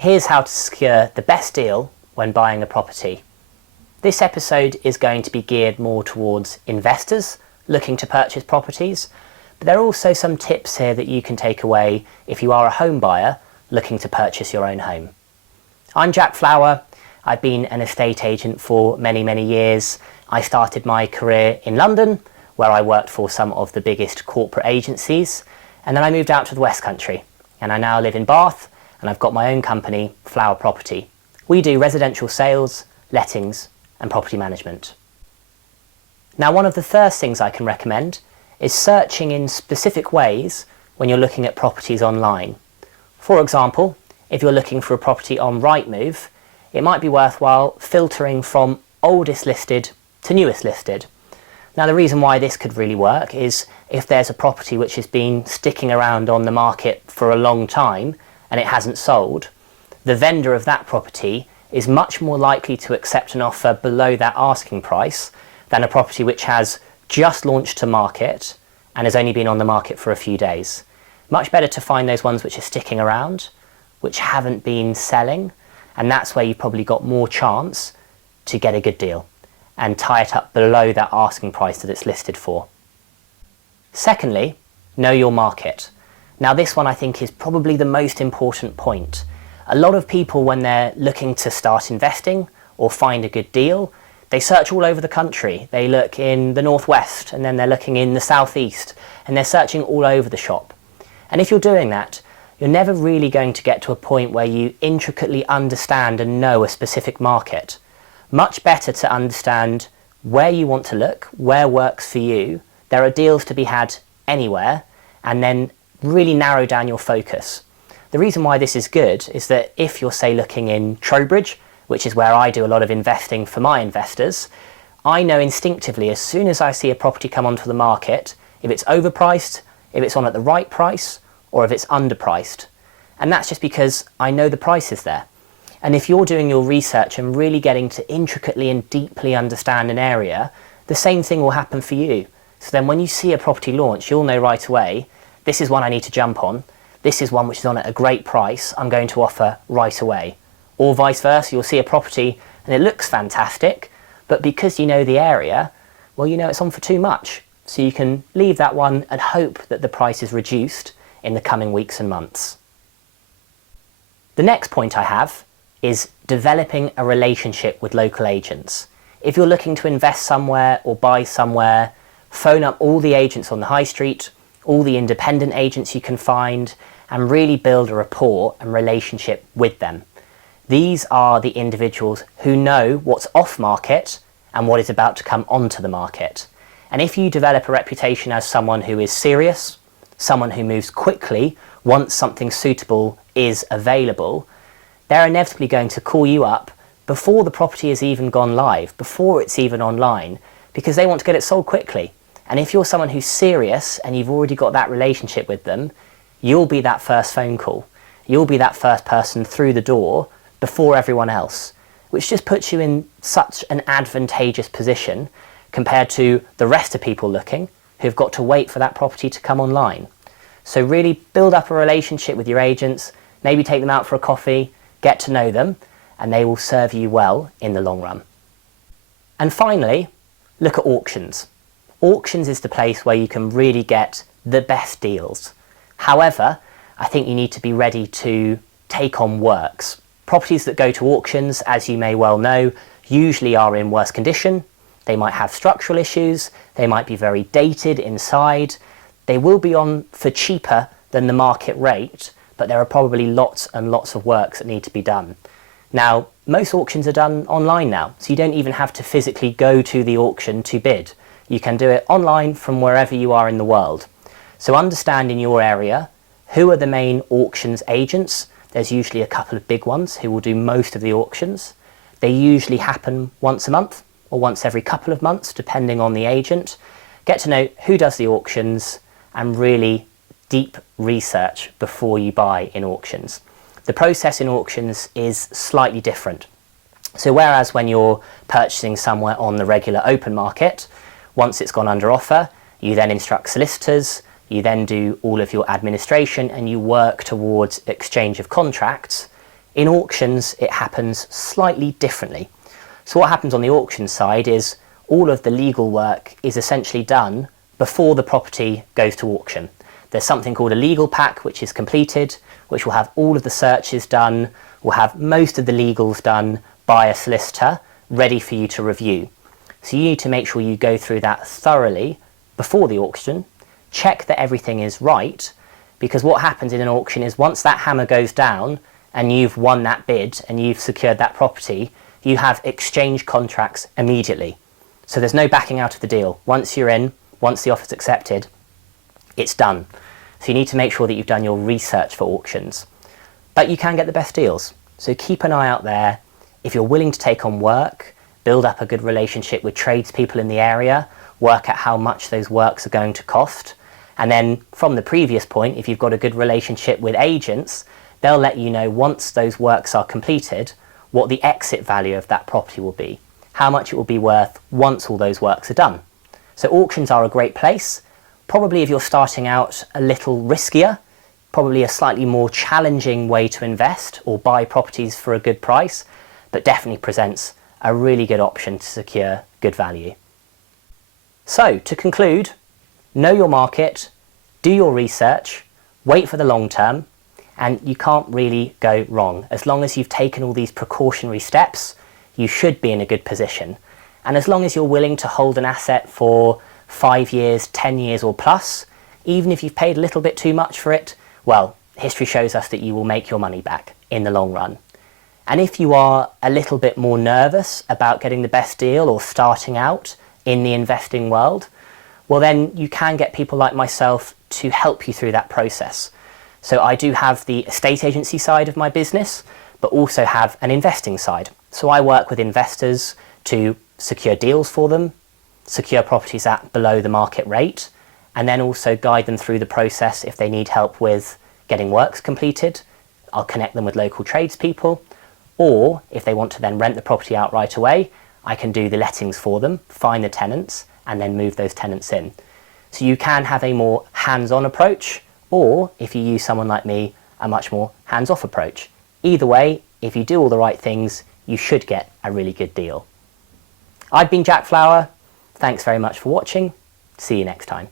Here's how to secure the best deal when buying a property. This episode is going to be geared more towards investors looking to purchase properties, but there are also some tips here that you can take away if you are a home buyer looking to purchase your own home. I'm Jack Flower. I've been an estate agent for many years. I started my career in London, where I worked for some of the biggest corporate agencies, and then I moved out to the West Country, and I now live in Bath, and I've got my own company, Flower Property. We do residential sales, lettings, and property management. Now, one of the first things I can recommend is searching in specific ways when you're looking at properties online. For example, if you're looking for a property on Rightmove, it might be worthwhile filtering from oldest listed to newest listed. Now, the reason why this could really work is if there's a property which has been sticking around on the market for a long time and it hasn't sold, the vendor of that property is much more likely to accept an offer below that asking price than a property which has just launched to market and has only been on the market for a few days. Much better to find those ones which are sticking around, which haven't been selling, and that's where you've probably got more chance to get a good deal and tie it up below that asking price that it's listed for. Secondly, know your market. Now, this one I think is probably the most important point. A lot of people, when they're looking to start investing or find a good deal, they search all over the country. They look in the northwest, and then they're looking in the southeast, and they're searching all over the shop. And if you're doing that, you're never really going to get to a point where you intricately understand and know a specific market. Much better to understand where you want to look, where works for you. There are deals to be had anywhere, and then really narrow down your focus. The reason why this is good is that if you're, say, looking in Trowbridge, which is where I do a lot of investing for my investors, I know instinctively as soon as I see a property come onto the market, if it's overpriced, if it's on at the right price, or if it's underpriced. And that's just because I know the price is there. And if you're doing your research and really getting to intricately and deeply understand an area, the same thing will happen for you. So then when you see a property launch, you'll know right away, this is one I need to jump on. This is one which is on at a great price, I'm going to offer right away. Or vice versa, you'll see a property and it looks fantastic, but because you know the area, well, you know it's on for too much. So you can leave that one and hope that the price is reduced in the coming weeks and months. The next point I have is developing a relationship with local agents. If you're looking to invest somewhere or buy somewhere, phone up all the agents on the high street, all the independent agents you can find, and really build a rapport and relationship with them. These are the individuals who know what's off market and what is about to come onto the market. And if you develop a reputation as someone who is serious, someone who moves quickly once something suitable is available, they're inevitably going to call you up before the property has even gone live, before it's even online, because they want to get it sold quickly. And if you're someone who's serious and you've already got that relationship with them, you'll be that first phone call. You'll be that first person through the door before everyone else, which just puts you in such an advantageous position compared to the rest of people looking who've got to wait for that property to come online. So really build up a relationship with your agents, maybe take them out for a coffee, get to know them, and they will serve you well in the long run. And finally, look at auctions. Auctions is the place where you can really get the best deals. However, I think you need to be ready to take on works. Properties that go to auctions, as you may well know, usually are in worse condition. They might have structural issues, they might be very dated inside. They will be on for cheaper than the market rate, but there are probably lots and lots of works that need to be done. Now, most auctions are done online now, so you don't even have to physically go to the auction to bid. You can do it online from wherever you are in the world. So understand in your area, who are the main auctions agents? There's usually a couple of big ones who will do most of the auctions. They usually happen once a month or once every couple of months, depending on the agent. Get to know who does the auctions and really deep research before you buy in auctions. The process in auctions is slightly different. So whereas when you're purchasing somewhere on the regular open market, once it's gone under offer, you then instruct solicitors, you then do all of your administration and you work towards exchange of contracts. In auctions, it happens slightly differently. So what happens on the auction side is all of the legal work is essentially done before the property goes to auction. There's something called a legal pack which is completed, which will have all of the searches done, will have most of the legals done by a solicitor, ready for you to review. So you need to make sure you go through that thoroughly before the auction, check that everything is right, because what happens in an auction is once that hammer goes down and you've won that bid and you've secured that property, you have exchange contracts immediately. So there's no backing out of the deal. Once you're in, once the offer's accepted, it's done. So you need to make sure that you've done your research for auctions. But you can get the best deals. So keep an eye out there. If you're willing to take on work, build up a good relationship with tradespeople in the area, work out how much those works are going to cost. And then from the previous point, if you've got a good relationship with agents, they'll let you know once those works are completed, what the exit value of that property will be, how much it will be worth once all those works are done. So auctions are a great place. Probably if you're starting out a little riskier, probably a slightly more challenging way to invest or buy properties for a good price, but definitely presents a really good option to secure good value. So to conclude, know your market, do your research, wait for the long term, and you can't really go wrong. As long as you've taken all these precautionary steps, you should be in a good position. And as long as you're willing to hold an asset for 5 years, 10 years or plus, even if you've paid a little bit too much for it, well, history shows us that you will make your money back in the long run. And if you are a little bit more nervous about getting the best deal or starting out in the investing world, well then you can get people like myself to help you through that process. So I do have the estate agency side of my business, but also have an investing side. So I work with investors to secure deals for them, secure properties at below the market rate, and then also guide them through the process if they need help with getting works completed. I'll connect them with local tradespeople, or if they want to then rent the property out right away, I can do the lettings for them, find the tenants, and then move those tenants in. So you can have a more hands-on approach, or if you use someone like me, a much more hands-off approach. Either way, if you do all the right things, you should get a really good deal. I've been Jack Flower. Thanks very much for watching. See you next time.